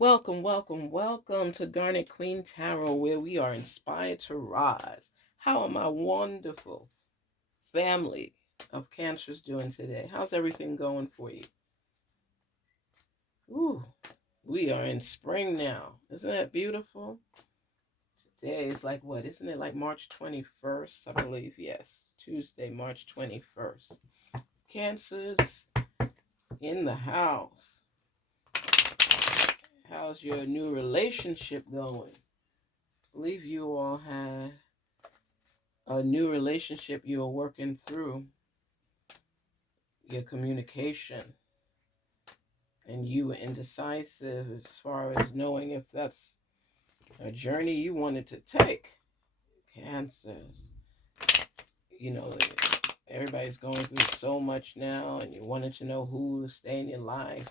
Welcome, welcome, welcome to Garnetqueentarot, where we are inspired to rise. How are my wonderful family of Cancers doing today? How's everything going for you? Ooh, we are in spring now. Isn't that beautiful? Today is like what? Isn't it like March 21st? I believe, yes. Tuesday, March 21st. Cancers in the house. How's your new relationship going? I believe you all had a new relationship you are working through, your communication, and you were indecisive as far as knowing if that's a journey you wanted to take. Cancers, you know, everybody's going through so much now, and you wanted to know who to stay in your life,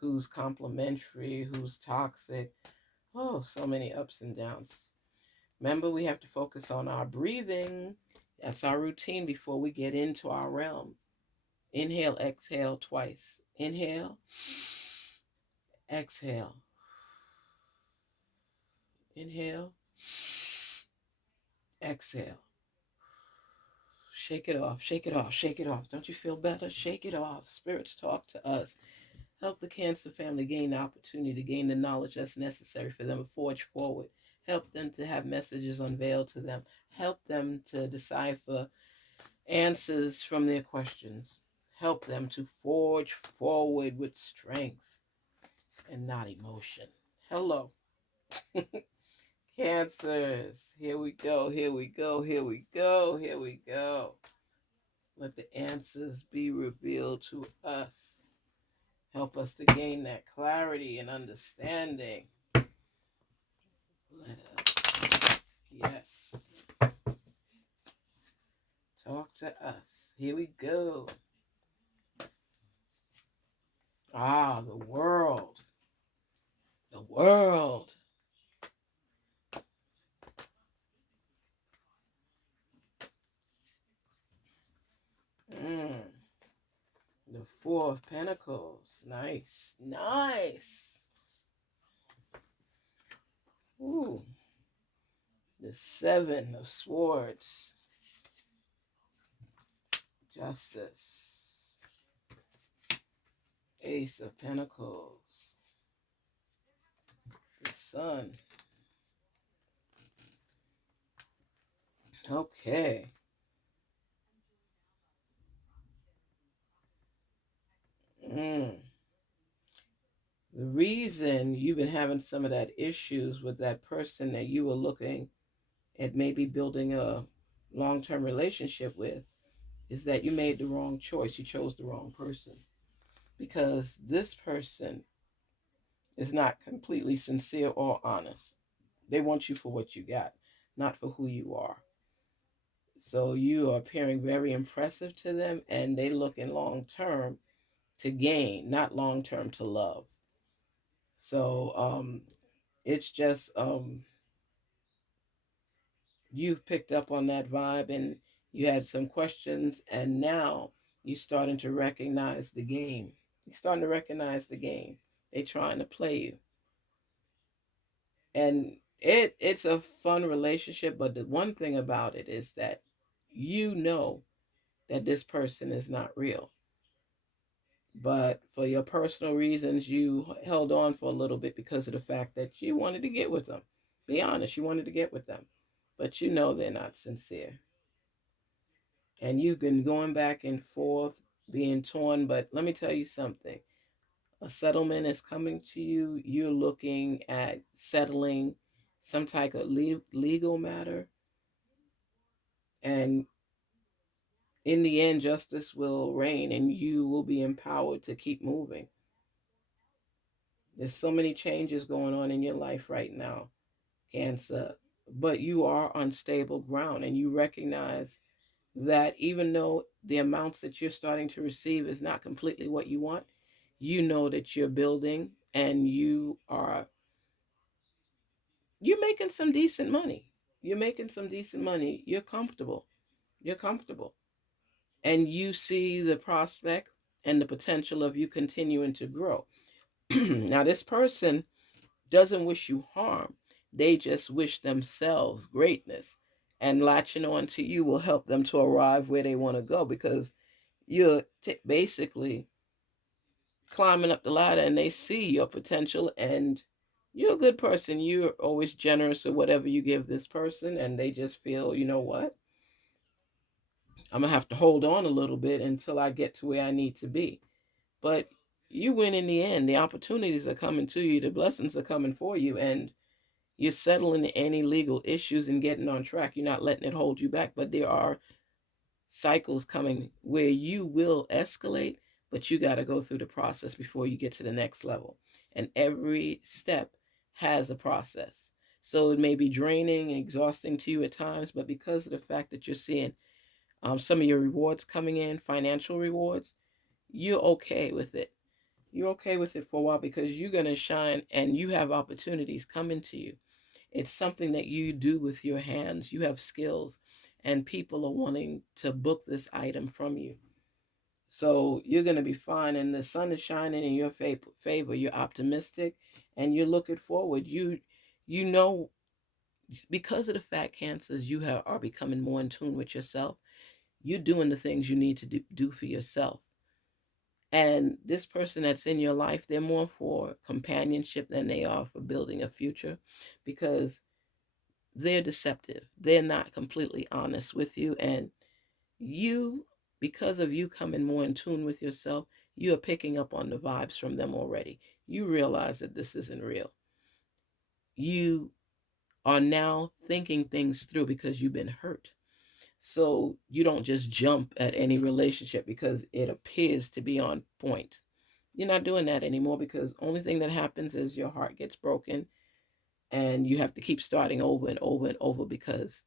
who's complimentary, who's toxic. Oh, so many ups and downs. Remember, we have to focus on our breathing. That's our routine before we get into our realm. Inhale, exhale twice. Inhale, exhale. Inhale, exhale. Shake it off, shake it off, shake it off. Don't you feel better? Shake it off. Spirits talk to us. Help the Cancer family gain the opportunity to gain the knowledge that's necessary for them to forge forward. Help them to have messages unveiled to them. Help them to decipher answers from their questions. Help them to forge forward with strength and not emotion. Hello. Cancers. Here we go, here we go, here we go, here we go. Let the answers be revealed to us. Help us to gain that clarity and understanding. Let us, yes, talk to us. Here we go. The world. The world. The Four of Pentacles. Nice. Nice. Ooh. The Seven of Swords. Justice. Ace of Pentacles. The Sun. Okay. The reason you've been having some of that issues with that person that you were looking at maybe building a long-term relationship with is that you made the wrong choice. You chose the wrong person because this person is not completely sincere or honest. They want you for what you got, not for who you are. So you are appearing very impressive to them, and they looking long-term to gain, not long-term to love. So it's just you've picked up on that vibe and you had some questions, and now you're starting to recognize the game. You're starting to recognize the game. They're trying to play you. And it's a fun relationship, but the one thing about it is that you know that this person is not real. But for your personal reasons, you held on for a little bit because of the fact that you wanted to get with them. Be honest, you wanted to get with them. But you know they're not sincere. And you've been going back and forth, being torn. But let me tell you something. A settlement is coming to you. You're looking at settling some type of legal matter. And in the end, justice will reign and you will be empowered to keep moving. There's so many changes going on in your life right now, Cancer. But you are on stable ground and you recognize that even though the amounts that you're starting to receive is not completely what you want, you know that you're building and you're making some decent money. You're making some decent money. You're comfortable. You're comfortable. And you see the prospect and the potential of you continuing to grow. Now, this person doesn't wish you harm. They just wish themselves greatness. And latching on to you will help them to arrive where they want to go, because you're basically climbing up the ladder and they see your potential, and you're a good person. You're always generous of whatever you give this person, and they just feel, you know what? I'm going to have to hold on a little bit until I get to where I need to be. But you win in the end. The opportunities are coming to you, the blessings are coming for you, and you're settling any legal issues and getting on track. You're not letting it hold you back. But there are cycles coming where you will escalate, but you got to go through the process before you get to the next level. And every step has a process. So it may be draining, exhausting to you at times, but because of the fact that you're seeing some of your rewards coming in, financial rewards, you're okay with it. You're okay with it for a while because you're going to shine and you have opportunities coming to you. It's something that you do with your hands. You have skills, and people are wanting to book this item from you. So you're going to be fine, and the sun is shining in your favor. You're optimistic, and you're looking forward. You know, because of the fact, Cancers, are becoming more in tune with yourself. You're doing the things you need to do for yourself. And this person that's in your life, they're more for companionship than they are for building a future, because they're deceptive. They're not completely honest with you. And you, because of you coming more in tune with yourself, you are picking up on the vibes from them already. You realize that this isn't real. You are now thinking things through because you've been hurt. So you don't just jump at any relationship because it appears to be on point. You're not doing that anymore, because only thing that happens is your heart gets broken and you have to keep starting over and over and over, because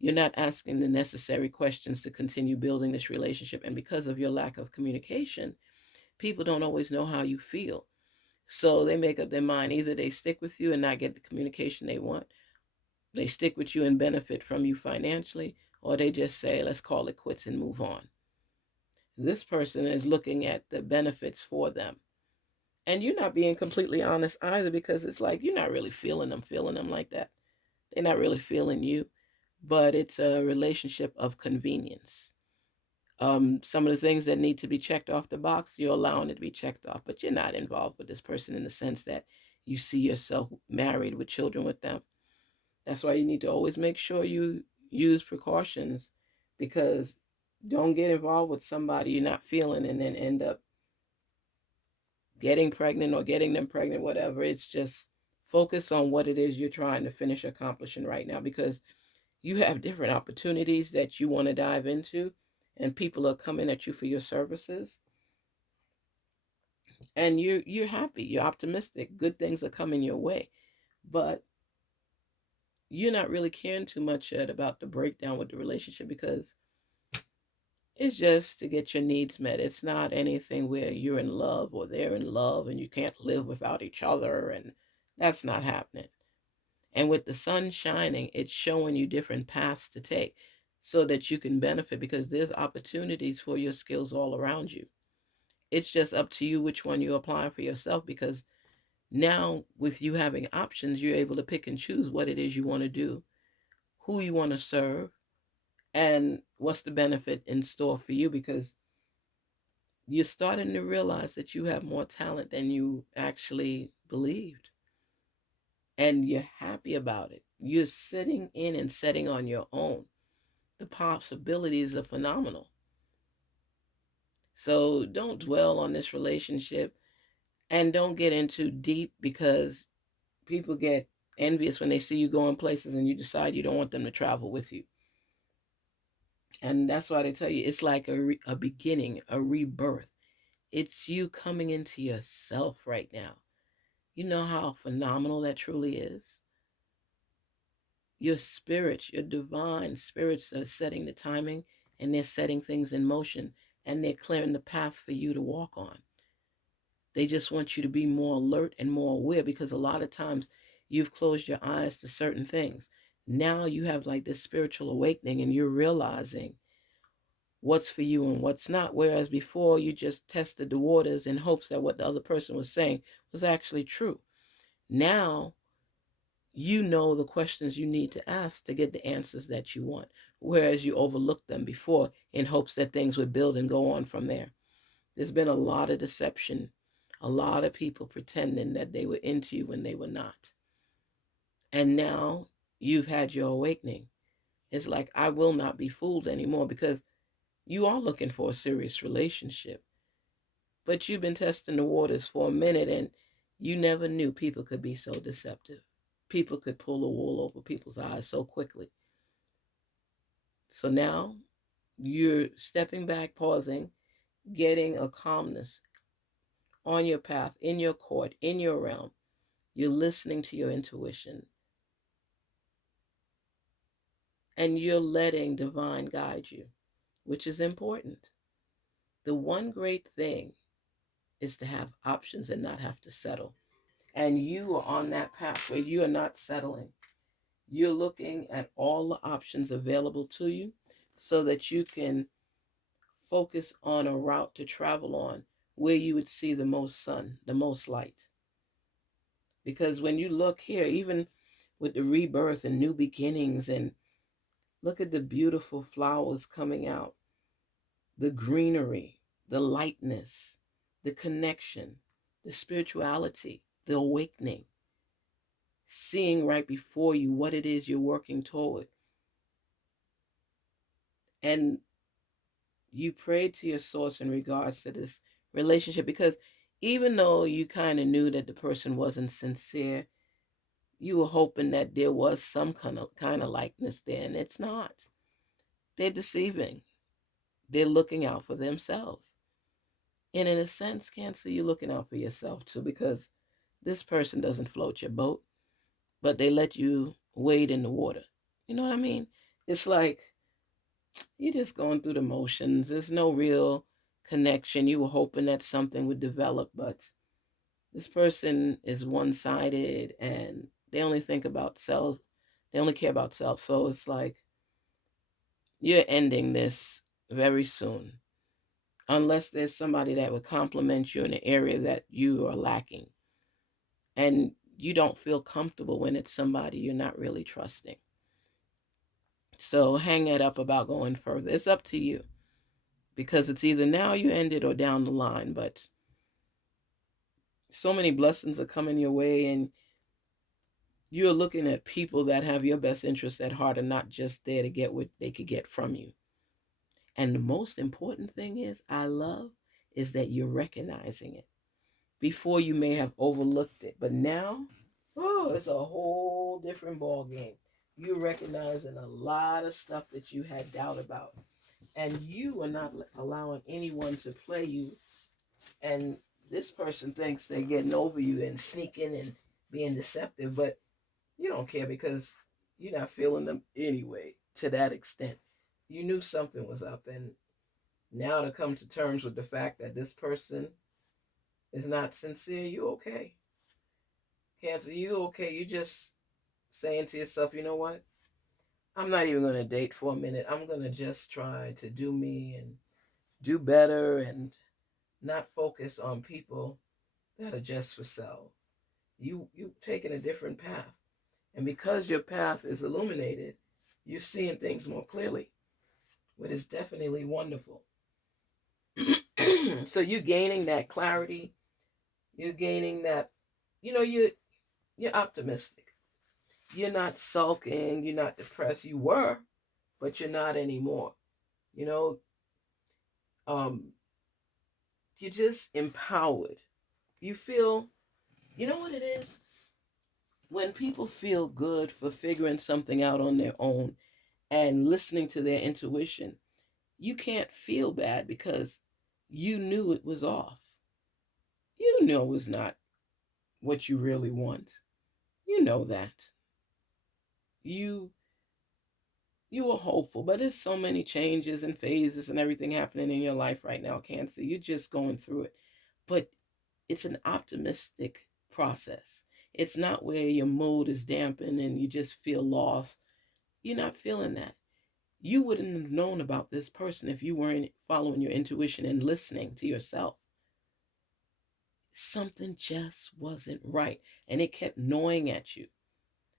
you're not asking the necessary questions to continue building this relationship. And because of your lack of communication, people don't always know how you feel. So they make up their mind. Either they stick with you and not get the communication they want, they stick with you and benefit from you financially, or they just say, let's call it quits and move on. This person is looking at the benefits for them. And you're not being completely honest either, because it's like you're not really feeling them like that. They're not really feeling you, but it's a relationship of convenience. Some of the things that need to be checked off the box, you're allowing it to be checked off, but you're not involved with this person in the sense that you see yourself married with children with them. That's why you need to always make sure you use precautions, because don't get involved with somebody you're not feeling and then end up getting pregnant or getting them pregnant, whatever. It's just focus on what it is you're trying to finish accomplishing right now, because you have different opportunities that you want to dive into, and people are coming at you for your services, and you're happy, you're optimistic, good things are coming your way, but you're not really caring too much yet about the breakdown with the relationship, because it's just to get your needs met. It's not anything where you're in love or they're in love and you can't live without each other, and that's not happening. And with the sun shining, it's showing you different paths to take so that you can benefit, because there's opportunities for your skills all around you. It's just up to you which one you apply for yourself, because now with you having options, you're able to pick and choose what it is you want to do, who you want to serve, and what's the benefit in store for you, because you're starting to realize that you have more talent than you actually believed, and you're happy about it. You're sitting in and setting on your own. The possibilities are phenomenal. So don't dwell on this relationship, and don't get into deep, because people get envious when they see you going places and you decide you don't want them to travel with you. And that's why they tell you it's like a beginning, a rebirth. It's you coming into yourself right now. You know how phenomenal that truly is? Your spirits, your divine spirits are setting the timing, and they're setting things in motion, and they're clearing the path for you to walk on. They just want you to be more alert and more aware, because a lot of times you've closed your eyes to certain things. Now you have like this spiritual awakening, and you're realizing what's for you and what's not. Whereas before you just tested the waters in hopes that what the other person was saying was actually true. Now you know the questions you need to ask to get the answers that you want, whereas you overlooked them before in hopes that things would build and go on from there. There's been a lot of deception, a lot of people pretending that they were into you when they were not. And now you've had your awakening. It's like, I will not be fooled anymore, because you are looking for a serious relationship. But you've been testing the waters for a minute, and you never knew people could be so deceptive. People could pull the wool over people's eyes so quickly. So now you're stepping back, pausing, getting a calmness on your path, in your court, in your realm. You're listening to your intuition, and you're letting divine guide you, which is important. The one great thing is to have options and not have to settle. And you are on that path where you are not settling. You're looking at all the options available to you so that you can focus on a route to travel on where you would see the most sun, the most light. Because when you look here, even with the rebirth and new beginnings, and look at the beautiful flowers coming out, the greenery, the lightness, the connection, the spirituality, the awakening, seeing right before you what it is you're working toward. And you prayed to your source in regards to this relationship, because even though you kind of knew that the person wasn't sincere, you were hoping that there was some kind of likeness there, and it's not. They're deceiving. They're looking out for themselves. And in a sense, Cancer, you're looking out for yourself too, because this person doesn't float your boat, but they let you wade in the water. You know what I mean? It's like you're just going through the motions. There's no real connection. You were hoping that something would develop, but this person is one-sided, and they only think about self. They only care about self. So it's like you're ending this very soon, unless there's somebody that would compliment you in an area that you are lacking. And you don't feel comfortable when it's somebody you're not really trusting. So hang it up about going further. It's up to you, because it's either now you end it or down the line. But so many blessings are coming your way, and you're looking at people that have your best interests at heart and not just there to get what they could get from you. And the most important thing is that you're recognizing it. Before, you may have overlooked it, but now, oh, it's a whole different ball game. You're recognizing a lot of stuff that you had doubt about, and you are not allowing anyone to play you. And this person thinks they're getting over you and sneaking and being deceptive, but you don't care, because you're not feeling them anyway to that extent. You knew something was up, and now to come to terms with the fact that this person is not sincere, you okay. Cancer, you okay. You just saying to yourself, you know what? I'm not even going to date for a minute. I'm going to just try to do me and do better, and not focus on people that are just for self. You taking a different path. And because your path is illuminated, you're seeing things more clearly, which is definitely wonderful. So you're gaining that clarity. You're gaining that, you're optimistic. You're not sulking. You're not depressed. You were, but you're not anymore. You know, um, you're just empowered. You feel, you know what it is? When people feel good for figuring something out on their own and listening to their intuition, you can't feel bad, because you knew it was off. You know it's not what you really want. You know that. You you were hopeful, but there's so many changes and phases and everything happening in your life right now, Cancer. You're just going through it. But it's an optimistic process. It's not where your mood is dampened and you just feel lost. You're not feeling that. You wouldn't have known about this person if you weren't following your intuition and listening to yourself. something just wasn't right. And it kept gnawing at you.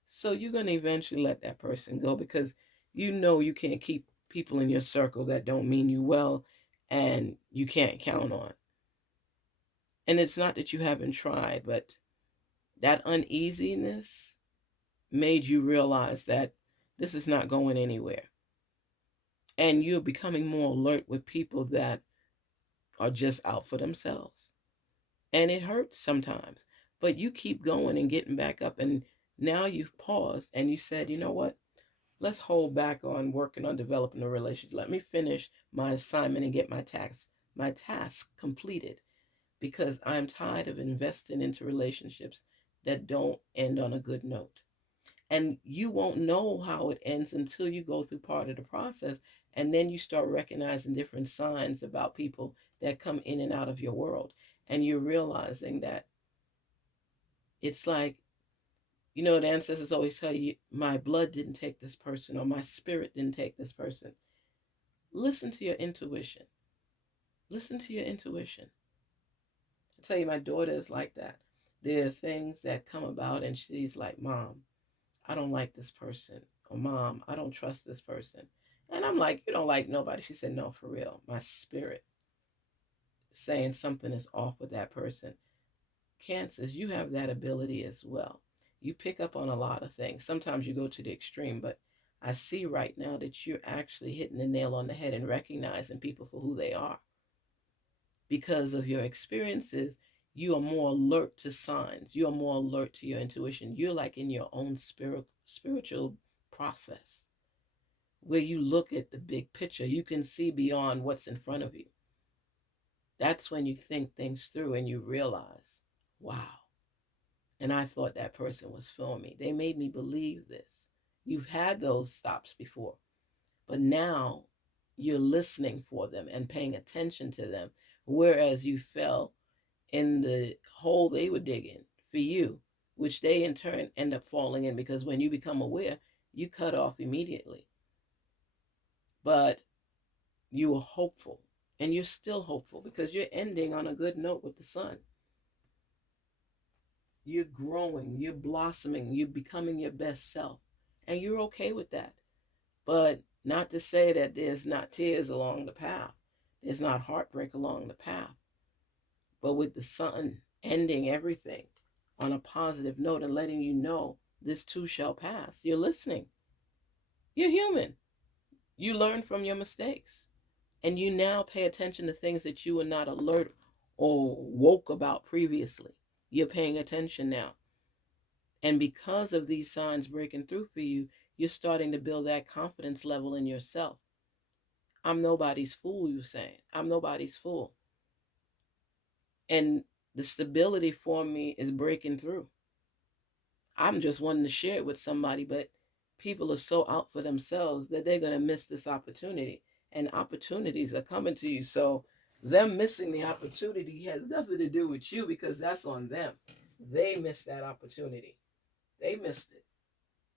So you're going to eventually let that person go because you know you can't keep people in your circle that don't mean you well and you can't count on. And it's not that you haven't tried, but that uneasiness made you realize that this is not going anywhere. And you're becoming more alert with people that are just out for themselves. And it hurts sometimes, but you keep going and getting back up. And now you've paused and you said, you know what? Let's hold back on working on developing a relationship. Let me finish my assignment and get my task completed because I'm tired of investing into relationships that don't end on a good note. And you won't know how it ends until you go through part of the process. And then you start recognizing different signs about people that come in and out of your world. And you're realizing that it's like, the ancestors always tell you, my blood didn't take this person or my spirit didn't take this person. Listen to your intuition. Listen to your intuition. I tell you, my daughter is like that. There are things that come about and she's like, Mom, I don't like this person. Or Mom, I don't trust this person. And I'm like, you don't like nobody. She said, no, for real. My spirit saying something is off with that person. Cancers, you have that ability as well. You pick up on a lot of things. Sometimes you go to the extreme, but I see right now that you're actually hitting the nail on the head and recognizing people for who they are. Because of your experiences, you are more alert to signs. You are more alert to your intuition. You're like in your own spiritual process where you look at the big picture. You can see beyond what's in front of you. That's when you think things through and you realize, wow. And I thought that person was for me. They made me believe this. You've had those stops before, but now you're listening for them and paying attention to them, whereas you fell in the hole they were digging for you, which they in turn end up falling in because when you become aware, you cut off immediately. But you were hopeful, and you're still hopeful because you're ending on a good note with the sun. You're growing, you're blossoming, you're becoming your best self, and you're okay with that. But not to say that there's not tears along the path, there's not heartbreak along the path. But with the sun ending everything on a positive note and letting you know this too shall pass, you're listening. You're human. You learn from your mistakes. And you now pay attention to things that you were not alert or woke about previously. You're paying attention now. And because of these signs breaking through for you, you're starting to build that confidence level in yourself. I'm nobody's fool, you're saying. I'm nobody's fool. And the stability for me is breaking through. I'm just wanting to share it with somebody, but people are so out for themselves that they're going to miss this opportunity. And opportunities are coming to you. So them missing the opportunity has nothing to do with you because that's on them. They missed that opportunity. They missed it.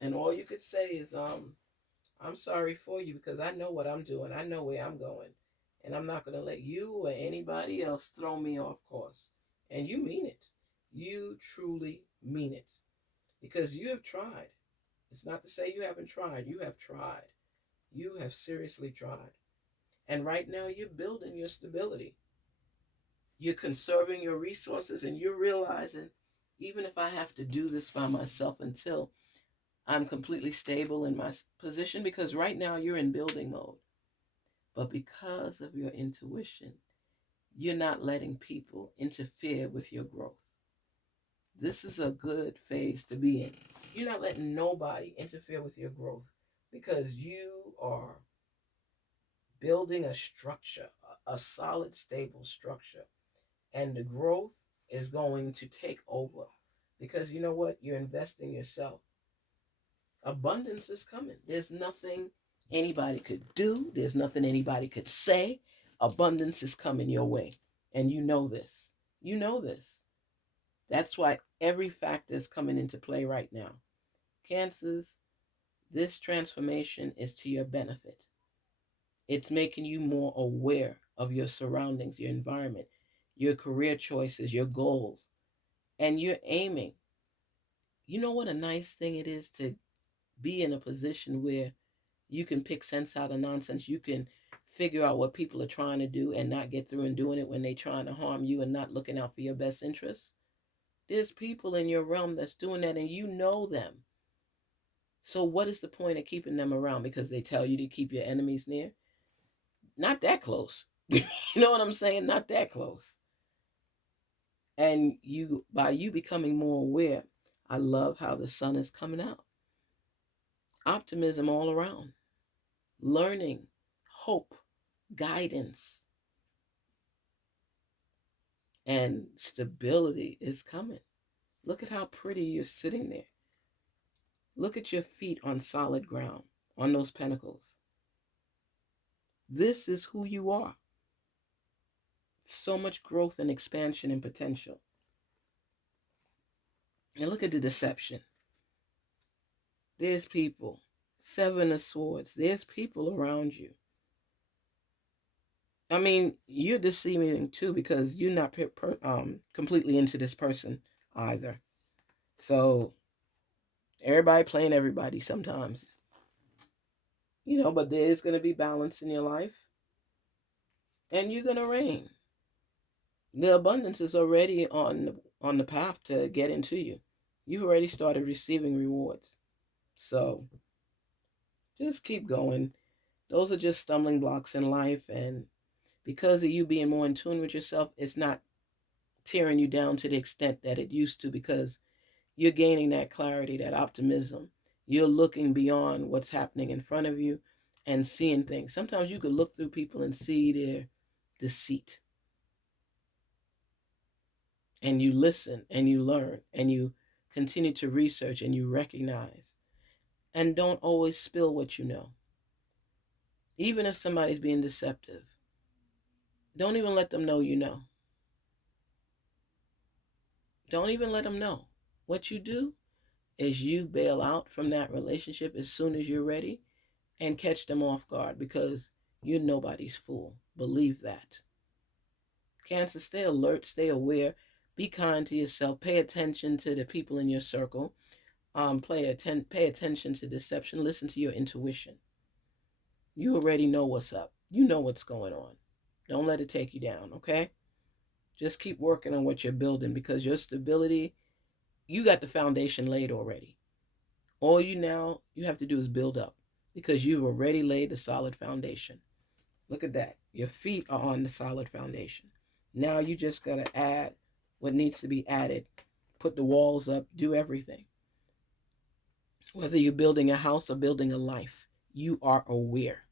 And all you could say is, I'm sorry for you because I know what I'm doing. I know where I'm going. And I'm not going to let you or anybody else throw me off course. And you mean it. You truly mean it. Because you have tried. It's not to say you haven't tried. You have tried. You have seriously tried. And right now you're building your stability. You're conserving your resources and you're realizing, even if I have to do this by myself until I'm completely stable in my position, because right now you're in building mode. But because of your intuition, you're not letting people interfere with your growth. This is a good phase to be in. You're not letting nobody interfere with your growth because you are building a structure, a solid, stable structure. And the growth is going to take over because you know what? You're investing yourself. Abundance is coming. There's nothing anybody could do. There's nothing anybody could say. Abundance is coming your way. And you know this. You know this. That's why every factor is coming into play right now. Cancers, this transformation is to your benefit. It's making you more aware of your surroundings, your environment. your career choices, your goals, and you're aiming. You know what a nice thing it is to be in a position where you can pick sense out of nonsense. You can figure out what people are trying to do and not get through and doing it when they're trying to harm you and not looking out for your best interests. There's people in your realm that's doing that and you know them. So what is the point of keeping them around? Because they tell you to keep your enemies near? Not that close. You know what I'm saying? Not that close. And you, by you becoming more aware, I love how the sun is coming out. Optimism all around. Learning, hope, guidance, and stability is coming. Look at how pretty you're sitting there. Look at your feet on solid ground, on those pentacles. This is who you are. So much growth and expansion and potential. And look at the deception. There's people. Seven of Swords. There's people around you. I mean, you're deceiving too because you're not completely into this person either. So everybody playing everybody sometimes. But there is going to be balance in your life. And you're going to reign. The abundance is already on the path to get into you. You've already started receiving rewards. So just keep going. Those are just stumbling blocks in life. And because of you being more in tune with yourself, it's not tearing you down to the extent that it used to, because you're gaining that clarity, that optimism. You're looking beyond what's happening in front of you and seeing things. Sometimes you could look through people and see their deceit. And you listen and you learn and you continue to research and you recognize. And don't always spill what you know. Even if somebody's being deceptive, don't even let them know you know. Don't even let them know. What you do is you bail out from that relationship as soon as you're ready and catch them off guard, because you're nobody's fool. Believe that. Cancer, stay alert, stay aware, be kind to yourself, pay attention to the people in your circle, pay attention to deception, listen to your intuition. You already know what's up. You know what's going on. Don't let it take you down, okay? Just keep working on what you're building, because your stability, you got the foundation laid already. All you have to do is build up, because you've already laid a solid foundation. Look at that. Your feet are on the solid foundation. Now you just got to add what needs to be added. Put the walls up, do everything. Whether you're building a house or building a life, you are aware.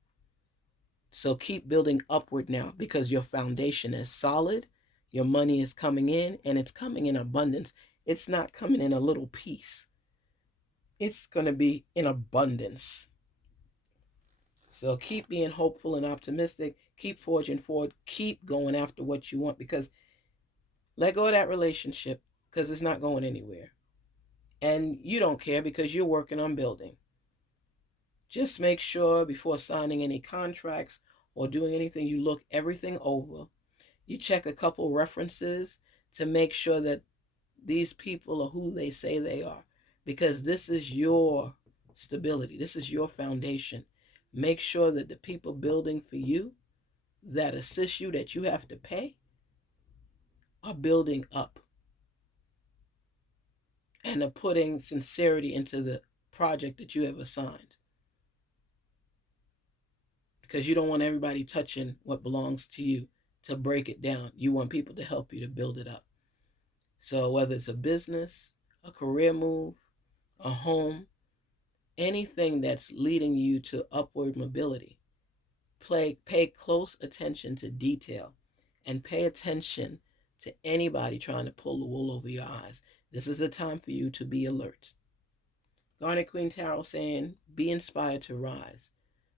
So keep building upward now, because your foundation is solid. Your money is coming in, and it's coming in abundance. It's not coming in a little piece. It's going to be in abundance. So keep being hopeful and optimistic. Keep forging forward. Keep going after what you want, because let go of that relationship, because it's not going anywhere. And you don't care, because you're working on building. Just make sure before signing any contracts or doing anything, you look everything over. You check a couple references to make sure that these people are who they say they are, because this is your stability. This is your foundation. Make sure that the people building for you, that assist you, that you have to pay, are building up and are putting sincerity into the project that you have assigned. Because you don't want everybody touching what belongs to you to break it down. You want people to help you to build it up. So whether it's a business, a career move, a home, anything that's leading you to upward mobility, pay close attention to detail, and pay attention to anybody trying to pull the wool over your eyes. This is the time for you to be alert. Garnetqueentarot saying, be inspired to rise.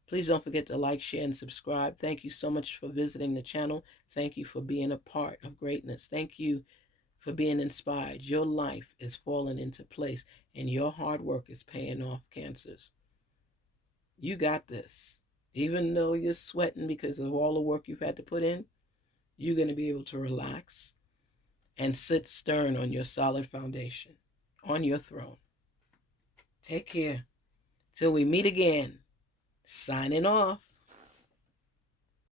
Please don't forget to like, share, and subscribe. Thank you so much for visiting the channel. Thank you for being a part of greatness. Thank you for being inspired. Your life is falling into place, and your hard work is paying off, Cancers. You got this. Even though you're sweating because of all the work you've had to put in, you're going to be able to relax and sit stern on your solid foundation, on your throne. Take care. Till we meet again. Signing off.